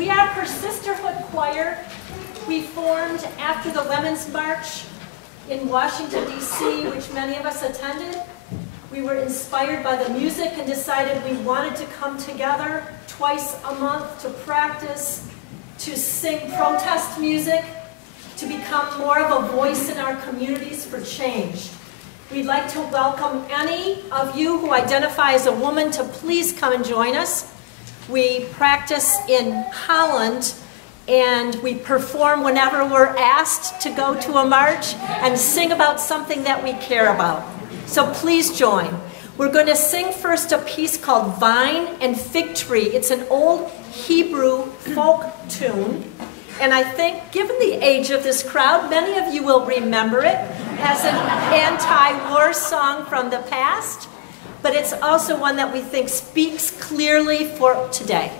We are Persisterhood Choir. We formed after the Women's March in Washington, D.C., which many of us attended. We were inspired by the music and decided we wanted to come together twice a month to practice, to sing protest music, to become more of a voice in our communities for change. We'd like to welcome any of you who identify as a woman to please come and join us. We practice in Holland, and we perform whenever we're asked to go to a march and sing about something that we care about. So please join. We're going to sing first a piece called Vine and Fig Tree. It's an old Hebrew folk tune. And I think, given the age of this crowd, many of you will remember it as an anti-war song from the past. But it's also one that we think speaks clearly for today.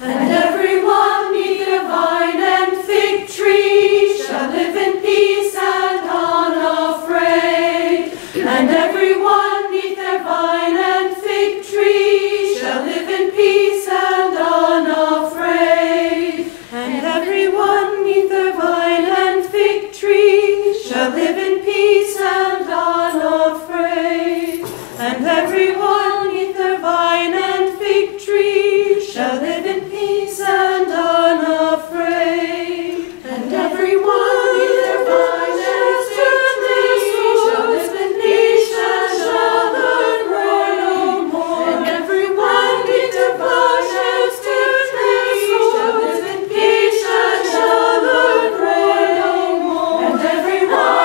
And everyone neath their vine and fig tree shall live in peace and unafraid. And everyone neath their vine and fig tree shall live in peace and unafraid. And everyone neath their vine and fig tree shall live in peace and unafraid. And everyone neath their vine and fig tree shall live in peace and unafraid. And everyone neath their vine and fig tree shall live in peace and shall grow no more. And everyone neath their vine and fig tree shall live in peace and shall grow no more. And everyone neath their vine and fig tree shall live in peace and shall grow no more. And everyone neath their vine and fig tree shall live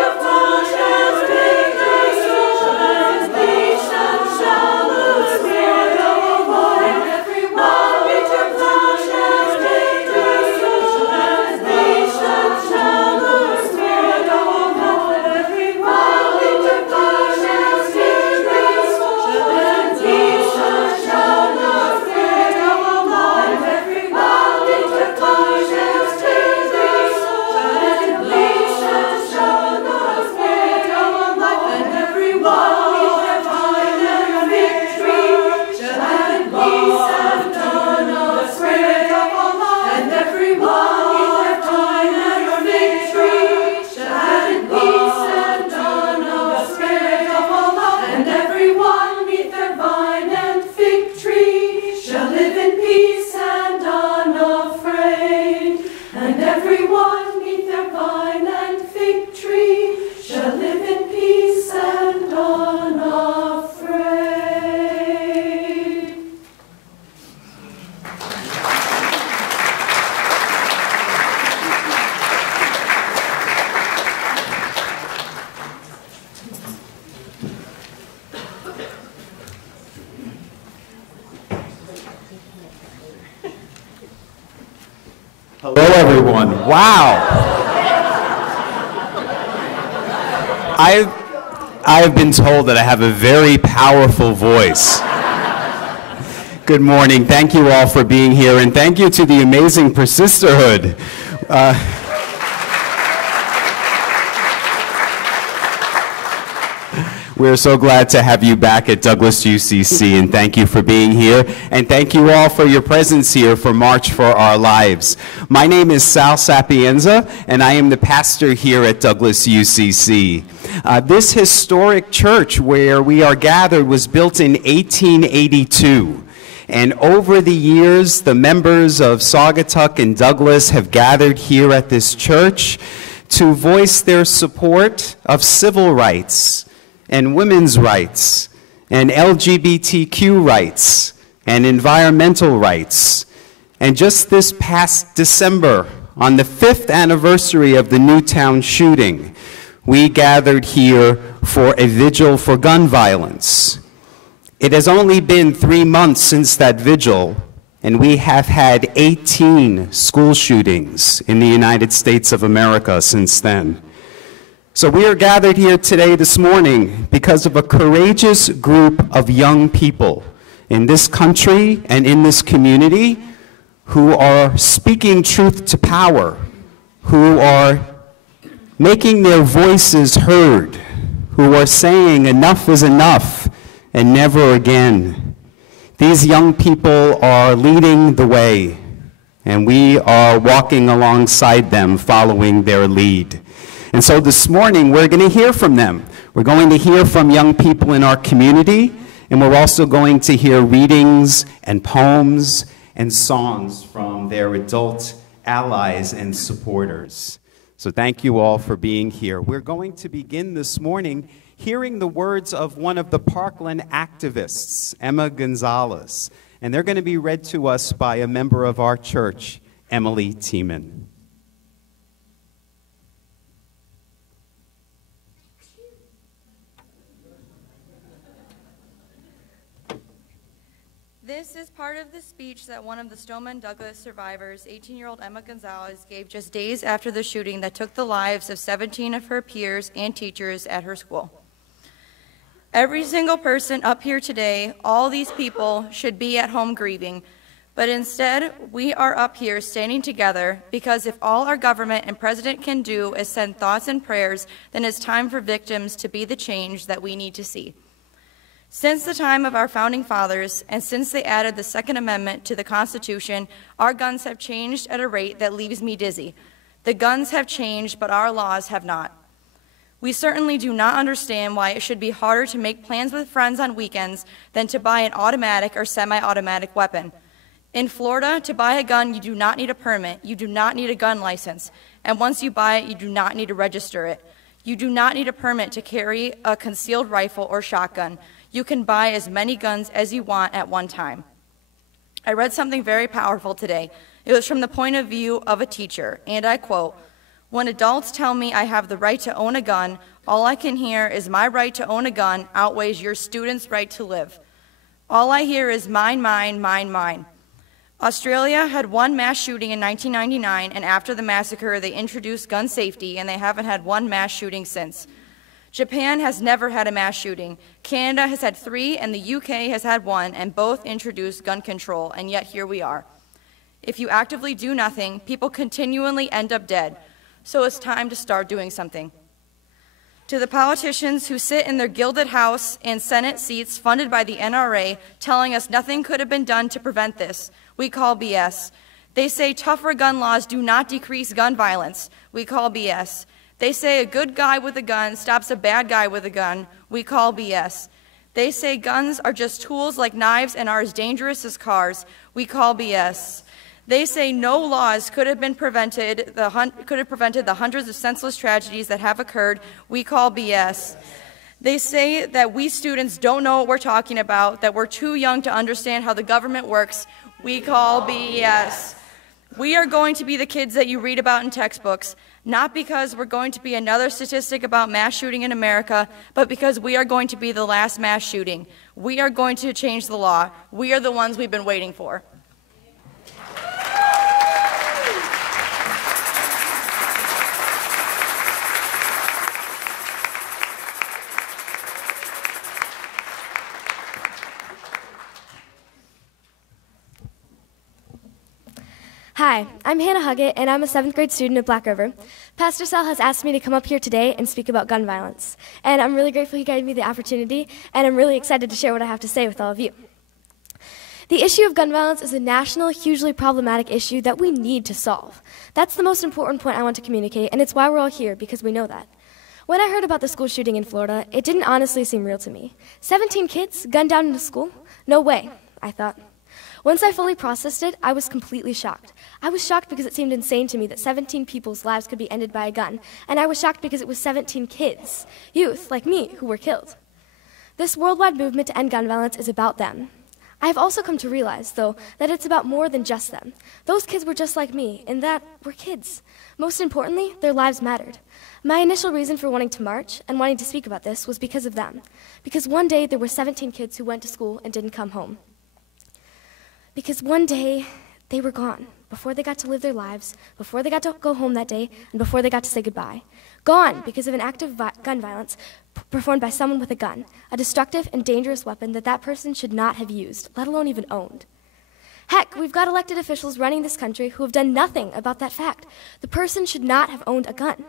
in peace and shall grow no more. And everyone neath their vine and fig tree shall live in peace and shall grow no more. And everyone neath their vine and fig tree shall live in peace and shall grow no more. And everyone neath their vine and fig tree shall live in peace and unafraid. And everyone neath their vine and fig tree shall live in peace and unafraid. And everyone neath their vine and fig tree shall live in peace and unafraid. And everyone neath their vine and fig tree shall live in peace and unafraid. Hello, everyone. Wow. I've been told that I have a very powerful voice. Good morning. Thank you all for being here, and thank you to the amazing Persisterhood. We're so glad to have you back at Douglas UCC, and thank you for being here. And thank you all for your presence here for March for Our Lives. My name is Sal Sapienza, and I am the pastor here at Douglas UCC. This historic church where we are gathered was built in 1882. And over the years, the members of Saugatuck and Douglas have gathered here at this church to voice their support of civil rights, and women's rights, and LGBTQ rights, and environmental rights. And just this past December, on the 5th anniversary of the Newtown shooting, we gathered here for a vigil for gun violence. It has only been 3 months since that vigil, and we have had 18 school shootings in the United States of America since then. So we are gathered here today, this morning, because of a courageous group of young people in this country and in this community who are speaking truth to power, who are making their voices heard, who are saying enough is enough and never again. These young people are leading the way, and we are walking alongside them, following their lead. And so this morning, we're going to hear from them. We're going to hear from young people in our community, and we're also going to hear readings and poems and songs from their adult allies and supporters. So thank you all for being here. We're going to begin this morning hearing the words of one of the Parkland activists, Emma Gonzalez, and they're going to be read to us by a member of our church, Emily Tiemann. This is part of the speech that one of the Stoneman Douglas survivors, 18-year-old Emma Gonzalez, gave just days after the shooting that took the lives of 17 of her peers and teachers at her school. Every single person up here today, all these people, should be at home grieving, but instead we are up here standing together because if all our government and president can do is send thoughts and prayers, then it's time for victims to be the change that we need to see. Since the time of our founding fathers, and since they added the Second Amendment to the Constitution, our guns have changed at a rate that leaves me dizzy. The guns have changed, but our laws have not. We certainly do not understand why it should be harder to make plans with friends on weekends than to buy an automatic or semi-automatic weapon. In Florida, to buy a gun, you do not need a permit. You do not need a gun license. And once you buy it, you do not need to register it. You do not need a permit to carry a concealed rifle or shotgun. You can buy as many guns as you want at one time. I read something very powerful today. It was from the point of view of a teacher, and I quote, "When adults tell me I have the right to own a gun, all I can hear is my right to own a gun outweighs your student's right to live. All I hear is mine, mine, mine, mine." Australia had one mass shooting in 1999, and after the massacre, they introduced gun safety, and they haven't had one mass shooting since. Japan has never had a mass shooting. Canada has had 3, and the UK has had 1, and both introduced gun control, and yet here we are. If you actively do nothing, people continually end up dead. So it's time to start doing something. To the politicians who sit in their gilded house and Senate seats funded by the NRA telling us nothing could have been done to prevent this, we call BS. They say tougher gun laws do not decrease gun violence. We call BS. They say a good guy with a gun stops a bad guy with a gun. We call BS. They say guns are just tools like knives and are as dangerous as cars. We call BS. They say no laws could have prevented the hundreds of senseless tragedies that have occurred. We call BS. They say that we students don't know what we're talking about, that we're too young to understand how the government works. We call BS. We are going to be the kids that you read about in textbooks, not because we're going to be another statistic about mass shooting in America, but because we are going to be the last mass shooting. We are going to change the law. We are the ones we've been waiting for. Hi, I'm Hannah Huggett, and I'm a 7th grade student at Black River. Pastor Sal has asked me to come up here today and speak about gun violence, and I'm really grateful he gave me the opportunity, and I'm really excited to share what I have to say with all of you. The issue of gun violence is a national, hugely problematic issue that we need to solve. That's the most important point I want to communicate, and it's why we're all here, because we know that. When I heard about the school shooting in Florida, it didn't honestly seem real to me. 17 kids gunned down in a school? No way, I thought. Once I fully processed it, I was completely shocked. I was shocked because it seemed insane to me that 17 people's lives could be ended by a gun, and I was shocked because it was 17 kids, youth like me, who were killed. This worldwide movement to end gun violence is about them. I have also come to realize, though, that it's about more than just them. Those kids were just like me, in that we're kids. Most importantly, their lives mattered. My initial reason for wanting to march and wanting to speak about this was because of them. Because one day there were 17 kids who went to school and didn't come home. Because one day, they were gone, before they got to live their lives, before they got to go home that day, and before they got to say goodbye. Gone because of an act of gun violence performed by someone with a gun, a destructive and dangerous weapon that that person should not have used, let alone even owned. Heck, we've got elected officials running this country who have done nothing about that fact. The person should not have owned a gun.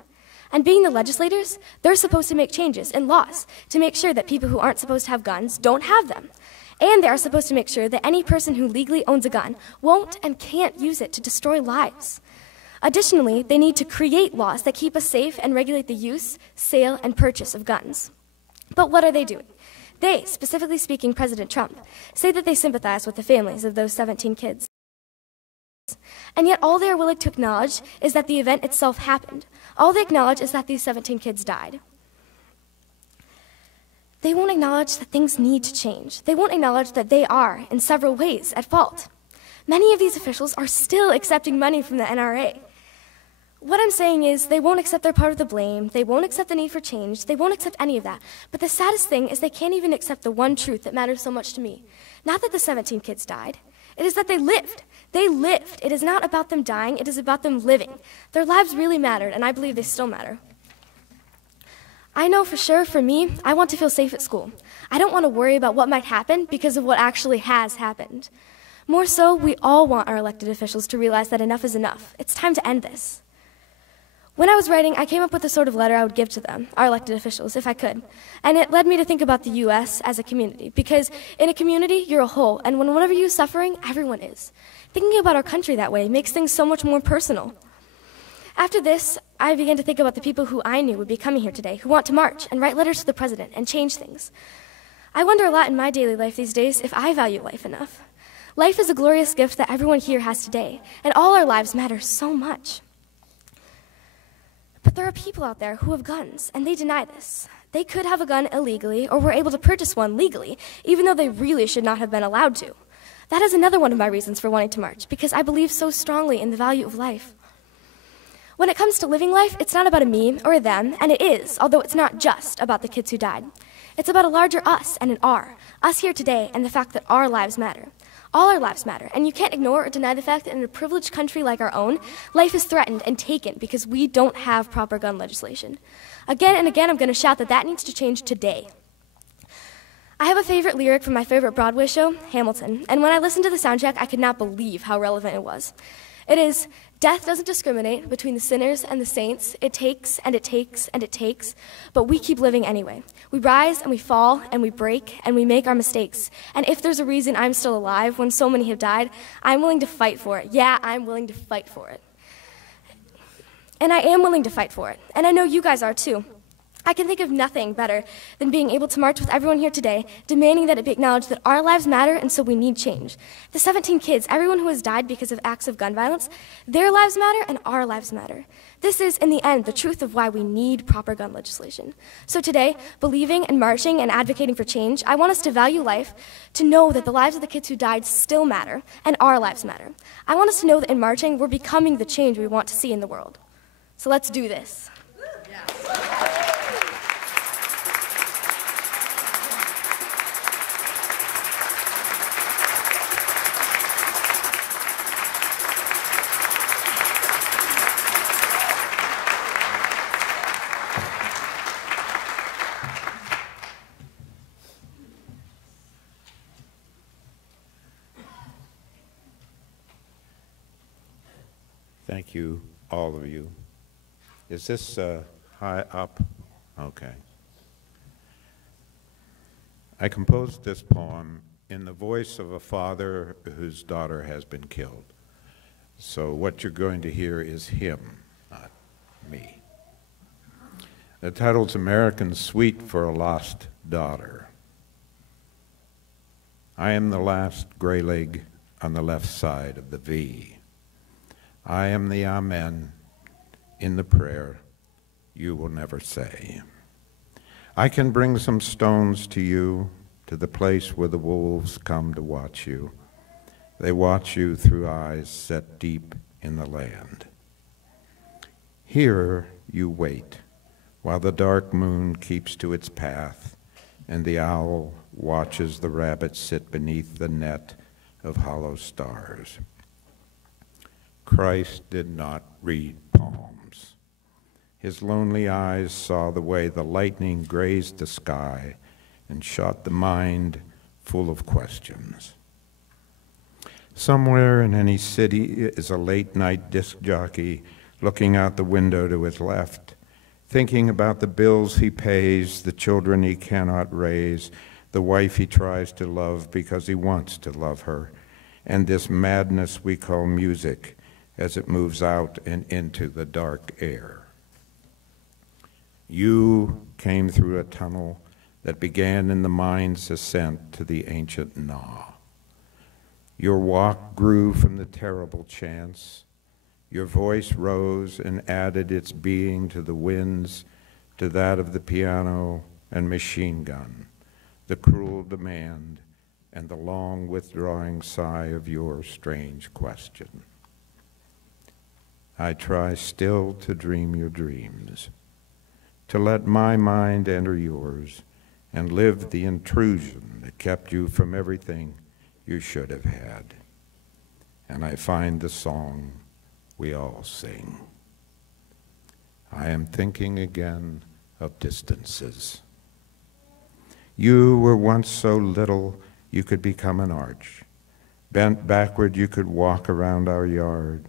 And being the legislators, they're supposed to make changes in laws to make sure that people who aren't supposed to have guns don't have them. And they are supposed to make sure that any person who legally owns a gun won't and can't use it to destroy lives. Additionally, they need to create laws that keep us safe and regulate the use, sale, and purchase of guns. But what are they doing? They, specifically speaking President Trump, say that they sympathize with the families of those 17 kids. And yet all they are willing to acknowledge is that the event itself happened. All they acknowledge is that these 17 kids died. They won't acknowledge that things need to change. They won't acknowledge that they are, in several ways, at fault. Many of these officials are still accepting money from the NRA. What I'm saying is they won't accept their part of the blame, they won't accept the need for change, they won't accept any of that. But the saddest thing is they can't even accept the one truth that matters so much to me. Not that the 17 kids died, it is that they lived. They lived. It is not about them dying, it is about them living. Their lives really mattered, and I believe they still matter. I know for sure, for me, I want to feel safe at school. I don't want to worry about what might happen because of what actually has happened. More so, we all want our elected officials to realize that enough is enough. It's time to end this. When I was writing, I came up with the sort of letter I would give to them, our elected officials, if I could. And it led me to think about the U.S. as a community, because in a community, you're a whole, and when one of you is suffering, everyone is. Thinking about our country that way makes things so much more personal. After this, I began to think about the people who I knew would be coming here today, who want to march and write letters to the president and change things. I wonder a lot in my daily life these days if I value life enough. Life is a glorious gift that everyone here has today, and all our lives matter so much. But there are people out there who have guns, and they deny this. They could have a gun illegally, or were able to purchase one legally, even though they really should not have been allowed to. That is another one of my reasons for wanting to march, because I believe so strongly in the value of life. When it comes to living life, it's not about a me or a them, and it is, although it's not just about the kids who died. It's about a larger us and an our, us here today, and the fact that our lives matter. All our lives matter, and you can't ignore or deny the fact that in a privileged country like our own, life is threatened and taken because we don't have proper gun legislation. Again and again, I'm going to shout that that needs to change today. I have a favorite lyric from my favorite Broadway show, Hamilton, and when I listened to the soundtrack, I could not believe how relevant it was. It is, death doesn't discriminate between the sinners and the saints. It takes and it takes and it takes, but we keep living anyway. We rise and we fall and we break and we make our mistakes. And if there's a reason I'm still alive when so many have died, I'm willing to fight for it. Yeah, I'm willing to fight for it. And I am willing to fight for it. And I know you guys are too. I can think of nothing better than being able to march with everyone here today, demanding that it be acknowledged that our lives matter and so we need change. The 17 kids, everyone who has died because of acts of gun violence, their lives matter and our lives matter. This is, in the end, the truth of why we need proper gun legislation. So today, believing and marching and advocating for change, I want us to value life, to know that the lives of the kids who died still matter and our lives matter. I want us to know that in marching, we're becoming the change we want to see in the world. So let's do this. Thank you, all of you. Is this high up? Okay. I composed this poem in the voice of a father whose daughter has been killed. So what you're going to hear is him, not me. The title's American Suite for a Lost Daughter. I am the last gray leg on the left side of the V. I am the amen in the prayer you will never say. I can bring some stones to you, to the place where the wolves come to watch you. They watch you through eyes set deep in the land. Here you wait, while the dark moon keeps to its path, and the owl watches the rabbit sit beneath the net of hollow stars. Christ did not read palms. His lonely eyes saw the way the lightning grazed the sky and shot the mind full of questions. Somewhere in any city is a late-night disc jockey looking out the window to his left, thinking about the bills he pays, the children he cannot raise, the wife he tries to love because he wants to love her, and this madness we call music as it moves out and into the dark air. You came through a tunnel that began in the mind's ascent to the ancient Na. Your walk grew from the terrible chants. Your voice rose and added its being to the winds, to that of the piano and machine gun, the cruel demand, and the long withdrawing sigh of your strange question. I try still to dream your dreams, to let my mind enter yours and live the intrusion that kept you from everything you should have had. And I find the song we all sing. I am thinking again of distances. You were once so little you could become an arch. Bent backward, you could walk around our yard.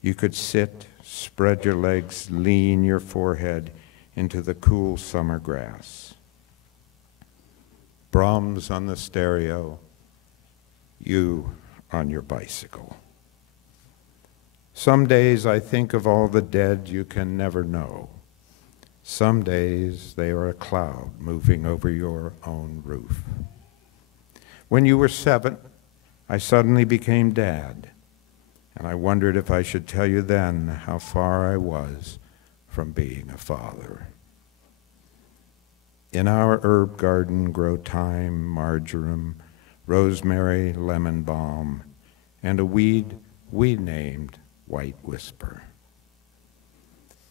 You could sit, spread your legs, lean your forehead into the cool summer grass. Brahms on the stereo, you on your bicycle. Some days I think of all the dead you can never know. Some days they are a cloud moving over your own roof. When you were 7, I suddenly became Dad, and I wondered if I should tell you then how far I was from being a father. In our herb garden grow thyme, marjoram, rosemary, lemon balm, and a weed we named White Whisper.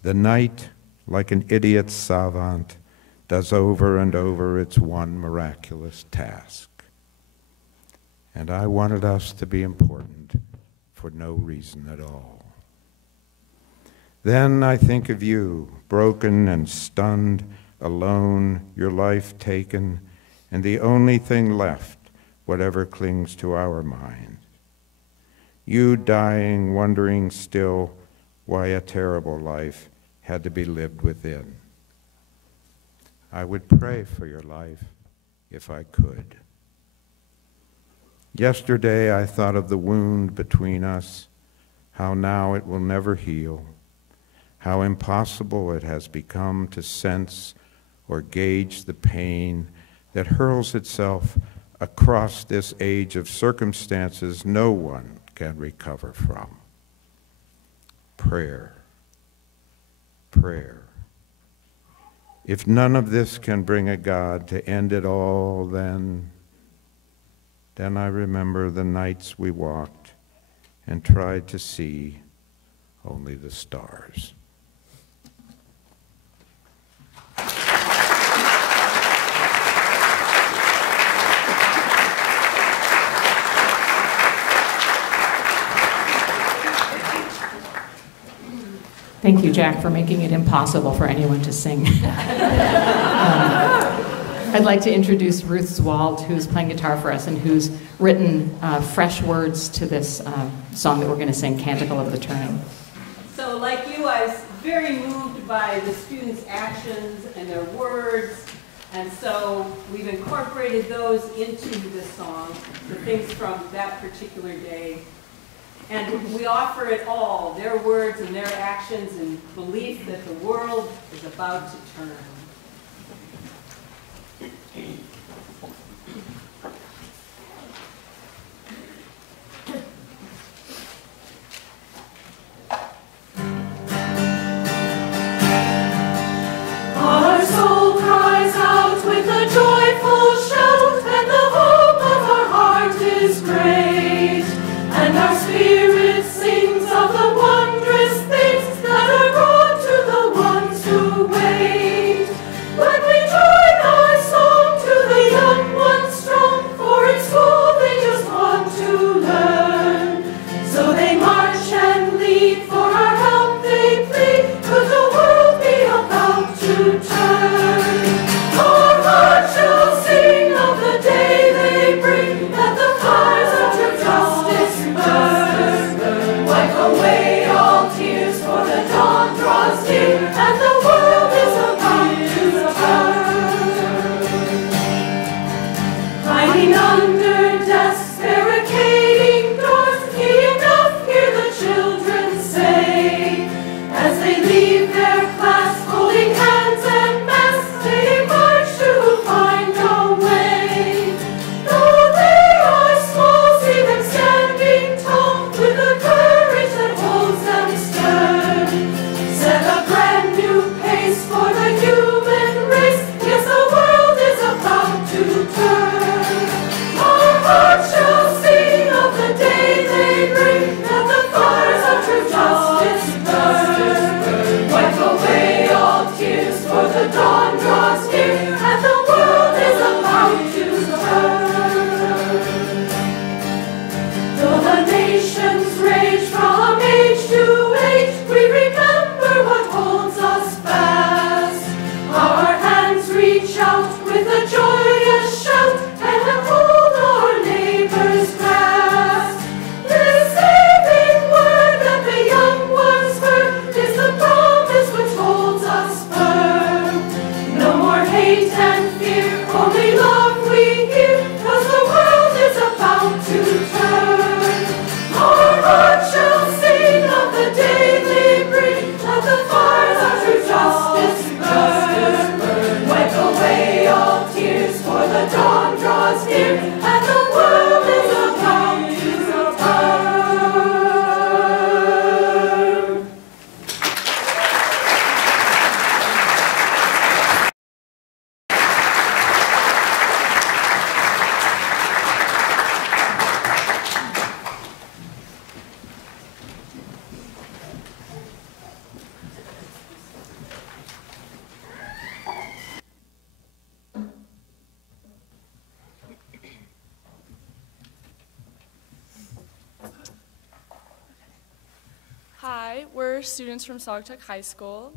The night, like an idiot savant, does over and over its one miraculous task. And I wanted us to be important for no reason at all. Then I think of you, broken and stunned, alone, your life taken, and the only thing left, whatever clings to our mind. You dying, wondering still why a terrible life had to be lived within. I would pray for your life if I could. Yesterday I thought of the wound between us, how now it will never heal, how impossible it has become to sense or gauge the pain that hurls itself across this age of circumstances no one can recover from. Prayer. Prayer. If none of this can bring a God to end it all, then I remember the nights we walked and tried to see only the stars. Thank you, Jack, for making it impossible for anyone to sing. I'd like to introduce Ruth Zwald, who's playing guitar for us and who's written fresh words to this song that we're going to sing, Canticle of the Turning. So like you, I was very moved by the students' actions and their words, and so we've incorporated those into this song, the things from that particular day. And we offer it all, their words and their actions, and belief that the world is about to turn. Our soul cries out with a joyful shout, and the hope of our heart is great, and our spirit sings of the wondrous things that are brought to the ones who wait. hiding under desks, barricading doors. Enough, hear the children say, as they leave their class, holding hands and masks, they march to find a way. Though they are small, see them standing tall, with the courage that holds them stern. Set a brand new pace for the human race. Yes, the world is about to turn. Our hearts shall sing of the day they bring, that the fires of true justice burn. Wipe away all tears, for the dawn draws near, and the world is about to turn. Though the nations rage from age to age, we remember what holds us fast. Our hands reach out with a joyous shout, and hold our neighbor's grasp. This saving word that the young ones heard is the promise which holds us firm. No more hate and fear, only love we hear, 'cause the world is about to turn. Our hearts shall sing of the day they bring, that the fires of true justice burn. Wipe away all tears, for the dawn draws near, and the world is about to turn. Hi, we're students from Saugatuck High School.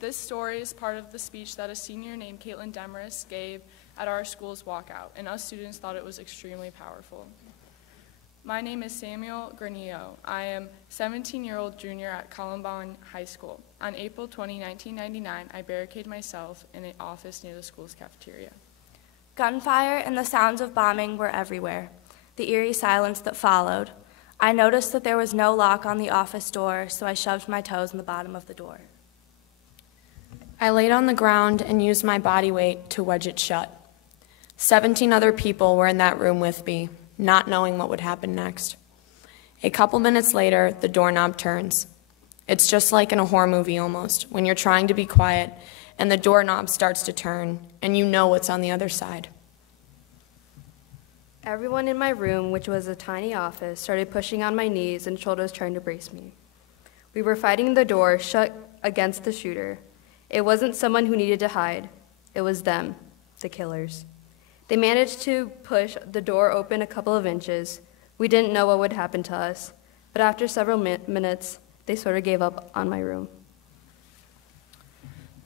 This story is part of the speech that a senior named Caitlin Demarest gave at our school's walkout, and us students thought it was extremely powerful. My name is Samuel Granillo. I am 17-year-old junior at Columbine High School. On April 20, 1999, I barricaded myself in an office near the school's cafeteria. Gunfire and the sounds of bombing were everywhere. The eerie silence that followed. I noticed that there was no lock on the office door, so I shoved my toes in the bottom of the door. I laid on the ground and used my body weight to wedge it shut. 17 other people were in that room with me, not knowing what would happen next. A couple minutes later, the doorknob turns. It's just like in a horror movie almost, when you're trying to be quiet and the doorknob starts to turn and you know what's on the other side. Everyone in my room, which was a tiny office, started pushing on my knees and shoulders trying to brace me. We were fighting the door shut against the shooter. It wasn't someone who needed to hide. It was them, the killers. They managed to push the door open a couple of inches. We didn't know what would happen to us, but after several minutes, they sort of gave up on my room.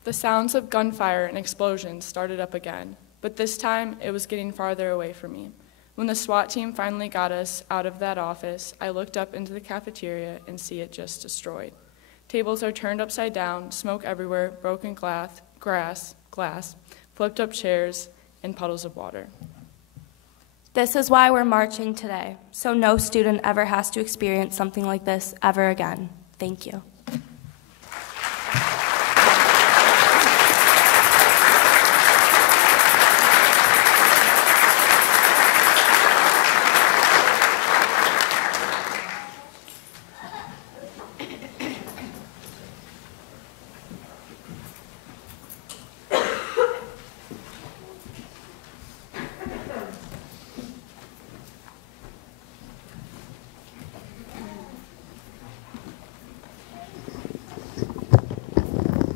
The sounds of gunfire and explosions started up again, but this time it was getting farther away from me. When the SWAT team finally got us out of that office, I looked up into the cafeteria and see it just destroyed. Tables are turned upside down, smoke everywhere, broken glass, flipped up chairs, and puddles of water. This is why we're marching today, so no student ever has to experience something like this ever again. Thank you.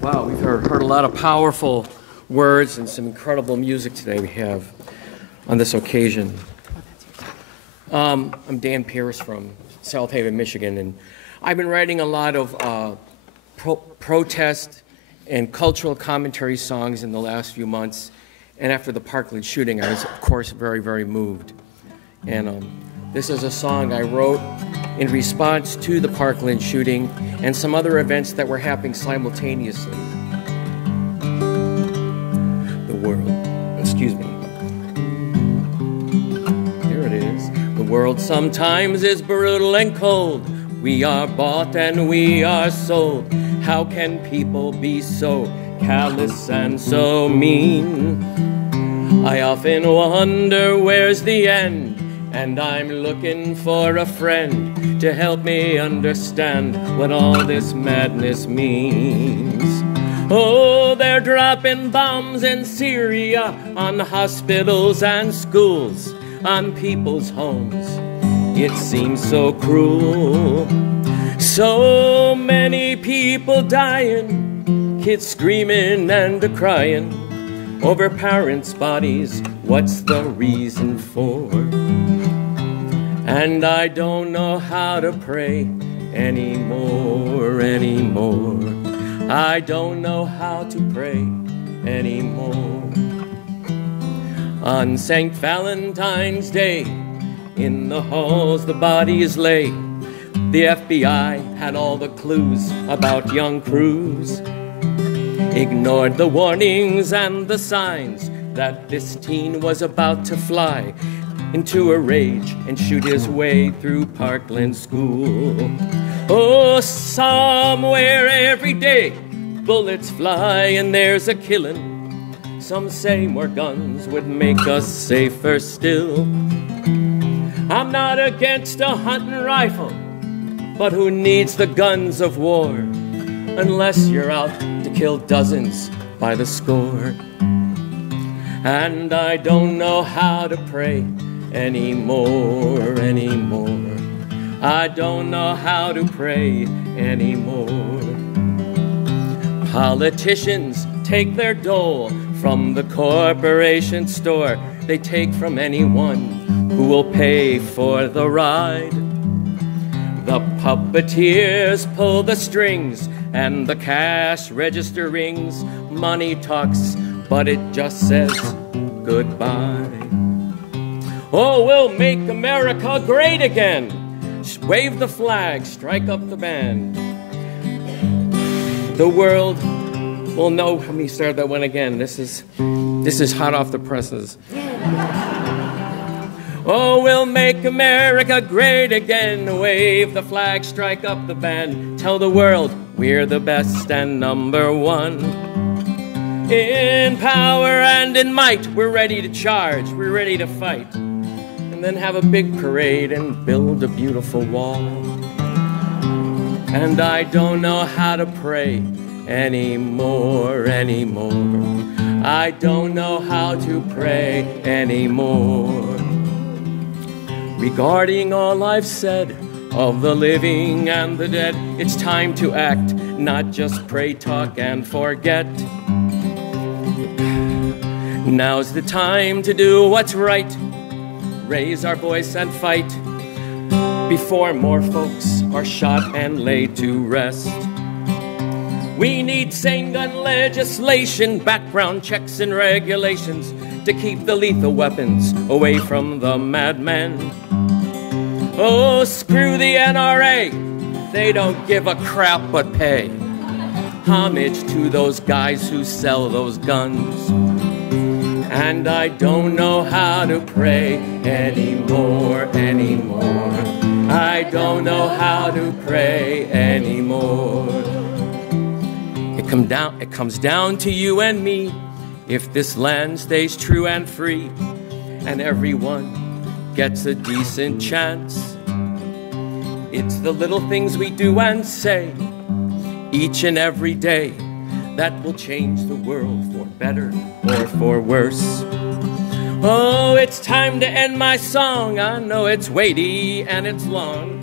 Wow, we've heard a lot of powerful words and some incredible music today we have on this occasion. I'm Dan Pierce from South Haven, Michigan, and I've been writing a lot of protest and cultural commentary songs in the last few months, and after the Parkland shooting, I was, of course, very, very moved. And this is a song I wrote in response to the Parkland shooting and some other events that were happening simultaneously. The world, excuse me. world sometimes is brutal and cold. We are bought and we are sold. How can people be so callous and so mean? I often wonder where's the end, and I'm looking for a friend to help me understand what all this madness means. Oh, they're dropping bombs in Syria on hospitals and schools, on people's homes. It seems so cruel. So many people dying, kids screaming and crying over parents' bodies. What's the reason for? And I don't know how to pray anymore. I don't know how to pray anymore. On St. Valentine's Day, in the halls the bodies lay. The FBI had all the clues about young Cruz, ignored the warnings and the signs that this teen was about to fly into a rage and shoot his way through Parkland School. Oh, somewhere every day bullets fly and there's a killing. Some say more guns would make us safer still. I'm not against a hunting rifle, but who needs the guns of war unless you're out to kill dozens by the score? And I don't know how to pray anymore. I don't know how to pray anymore. Politicians take their dole from the corporation store. They take from anyone who will pay for the ride. The puppeteers pull the strings and the cash register rings. Money talks, but it just says goodbye. Oh, we'll make America great again. Wave the flag, strike up the band. The world will know. Let me start that one again. This is hot off the presses. Oh, we'll make America great again. Wave the flag, strike up the band. Tell the world we're the best and number one. In power and in might, we're ready to charge, we're ready to fight. And then have a big parade and build a beautiful wall. And I don't know how to pray anymore. I don't know how to pray anymore. Regarding all I've said of the living and the dead, it's time to act, not just pray, talk, and forget. Now's the time to do what's right, raise our voice and fight before more folks are shot and laid to rest. We need sane gun legislation, background checks and regulations to keep the lethal weapons away from the madmen. Oh, screw the NRA, they don't give a crap but pay homage to those guys who sell those guns. And I don't know how to pray anymore. I don't know how to pray anymore. It comes down to you and me. If this land stays true and free, and everyone gets a decent chance, it's the little things we do and say each and every day that will change the world for better or for worse. Oh, it's time to end my song. I know it's weighty and it's long,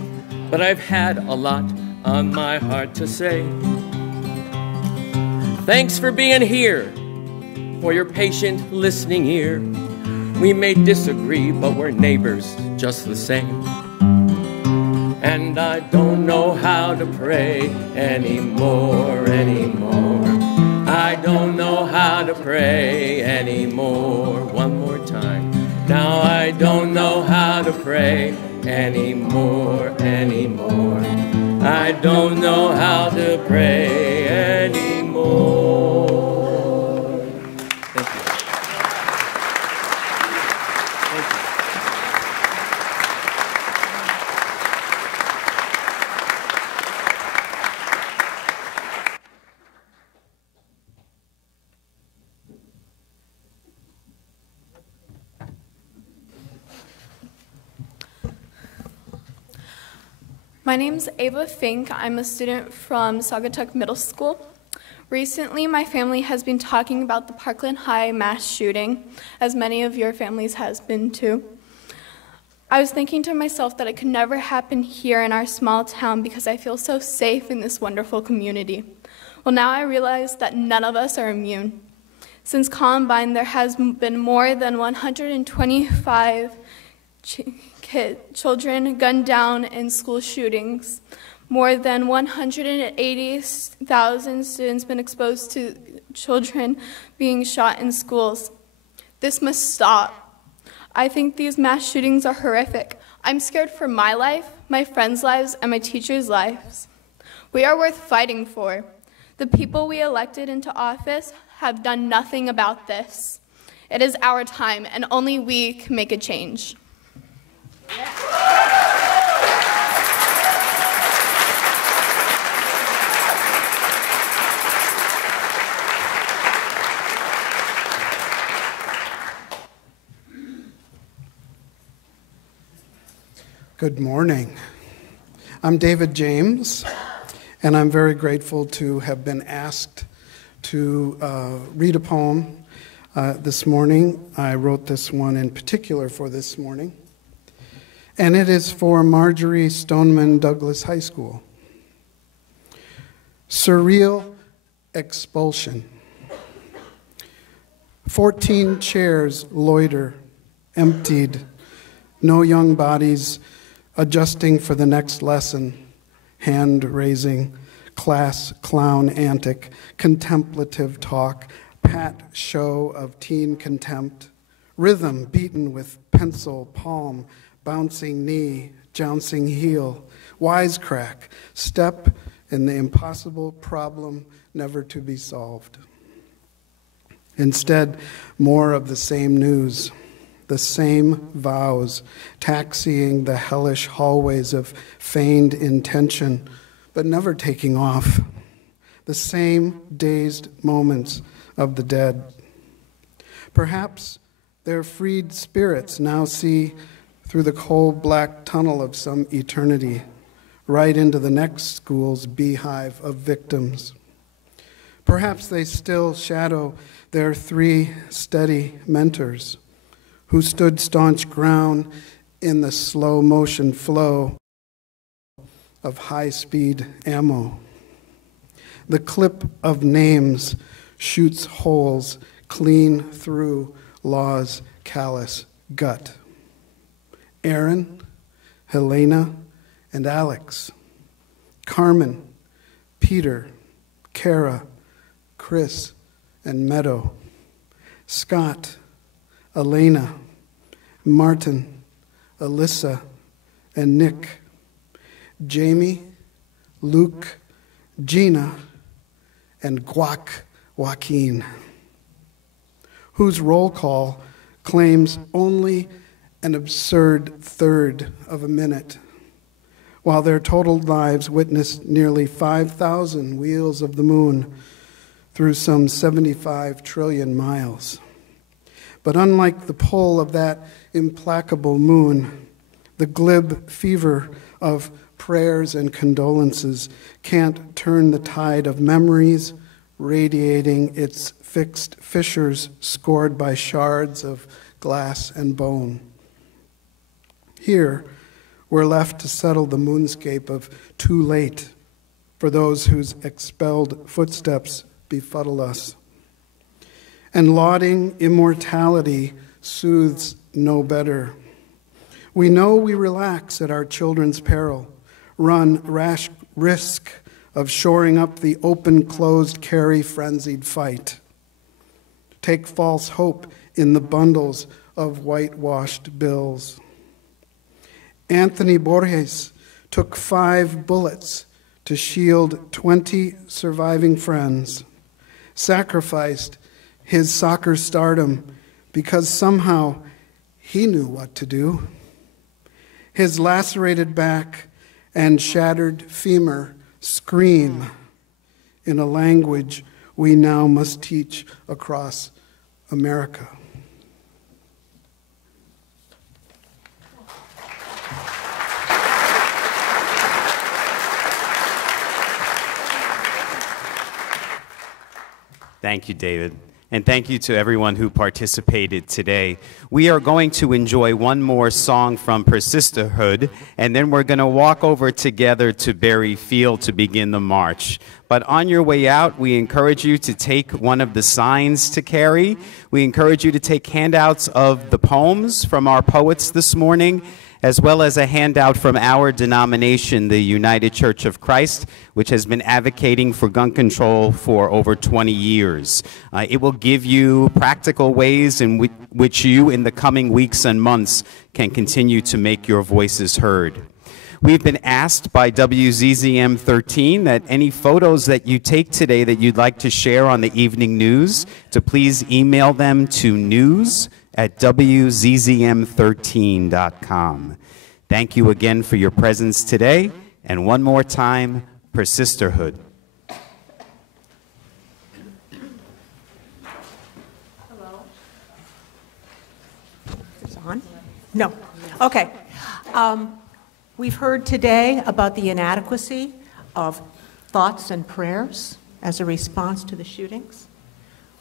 but I've had a lot on my heart to say. Thanks for being here, for your patient listening ear. We may disagree, but we're neighbors just the same. And I don't know how to pray anymore. I don't know how to pray anymore. One more time. Now I don't know how to pray anymore. I don't know how to pray anymore. Thank you. My name's Ava Fink. I'm a student from Saugatuck Middle School. Recently, my family has been talking about the Parkland High mass shooting, as many of your families has been too. I was thinking to myself that it could never happen here in our small town because I feel so safe in this wonderful community. Well, now I realize that none of us are immune. Since Columbine, there has been more than 125 children gunned down in school shootings. More than 180,000 students been exposed to children being shot in schools. This must stop. I think these mass shootings are horrific. I'm scared for my life, my friends' lives, and my teachers' lives. We are worth fighting for. The people we elected into office have done nothing about this. It is our time, and only we can make a change. Good morning. I'm David James, and I'm very grateful to have been asked to read a poem this morning. I wrote this one in particular for this morning, and it is for Marjorie Stoneman Douglas High School. Surreal expulsion. 14 chairs loiter, emptied, no young bodies adjusting for the next lesson, hand-raising, class clown antic, contemplative talk, pat show of teen contempt, rhythm beaten with pencil, palm, bouncing knee, jouncing heel, wisecrack, step in the impossible problem never to be solved. Instead, more of the same news. The same vows, taxiing the hellish hallways of feigned intention, but never taking off. The same dazed moments of the dead. Perhaps their freed spirits now see through the cold black tunnel of some eternity, right into the next school's beehive of victims. Perhaps they still shadow their 3 steady mentors, who stood staunch ground in the slow motion flow of high-speed ammo. The clip of names shoots holes clean through law's callous gut. Aaron, Helena, and Alex. Carmen, Peter, Kara, Chris, and Meadow. Scott, Elena, Martin, Alyssa, and Nick, Jamie, Luke, Gina, and Joaquin, whose roll call claims only an absurd third of a minute, while their totaled lives witnessed nearly 5,000 wheels of the moon through some 75 trillion miles. But unlike the pull of that implacable moon, the glib fever of prayers and condolences can't turn the tide of memories radiating its fixed fissures scored by shards of glass and bone. Here, we're left to settle the moonscape of too late for those whose expelled footsteps befuddle us. And lauding immortality soothes no better. We know we relax at our children's peril, run rash risk of shoring up the open-closed, carry-frenzied fight, take false hope in the bundles of whitewashed bills. Anthony Borges took 5 bullets to shield 20 surviving friends, sacrificed his soccer stardom because somehow he knew what to do. His lacerated back and shattered femur scream in a language we now must teach across America. Thank you, David. And thank you to everyone who participated today. We are going to enjoy one more song from Persisterhood, and then we're going to walk over together to Berry Field to begin the march. But on your way out, we encourage you to take one of the signs to carry. We encourage you to take handouts of the poems from our poets this morning, as well as a handout from our denomination, the United Church of Christ, which has been advocating for gun control for over 20 years. It will give you practical ways in which you, in the coming weeks and months, can continue to make your voices heard. We've been asked by WZZM 13 that any photos that you take today that you'd like to share on the evening news, to please email them to news@wzzm13.com. Thank you again for your presence today, and one more time, Persisterhood. Hello. Is it on? No. Okay. We've heard today about the inadequacy of thoughts and prayers as a response to the shootings.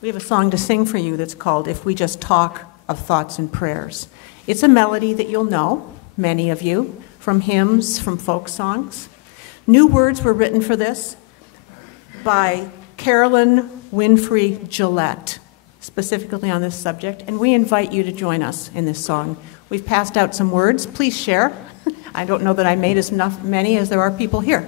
We have a song to sing for you that's called "If We Just Talk of Thoughts and Prayers." It's a melody that you'll know, many of you, from hymns, from folk songs. New words were written for this by Carolyn Winfrey Gillette, specifically on this subject, and we invite you to join us in this song. We've passed out some words. Please share. I don't know that I made as many as there are people here.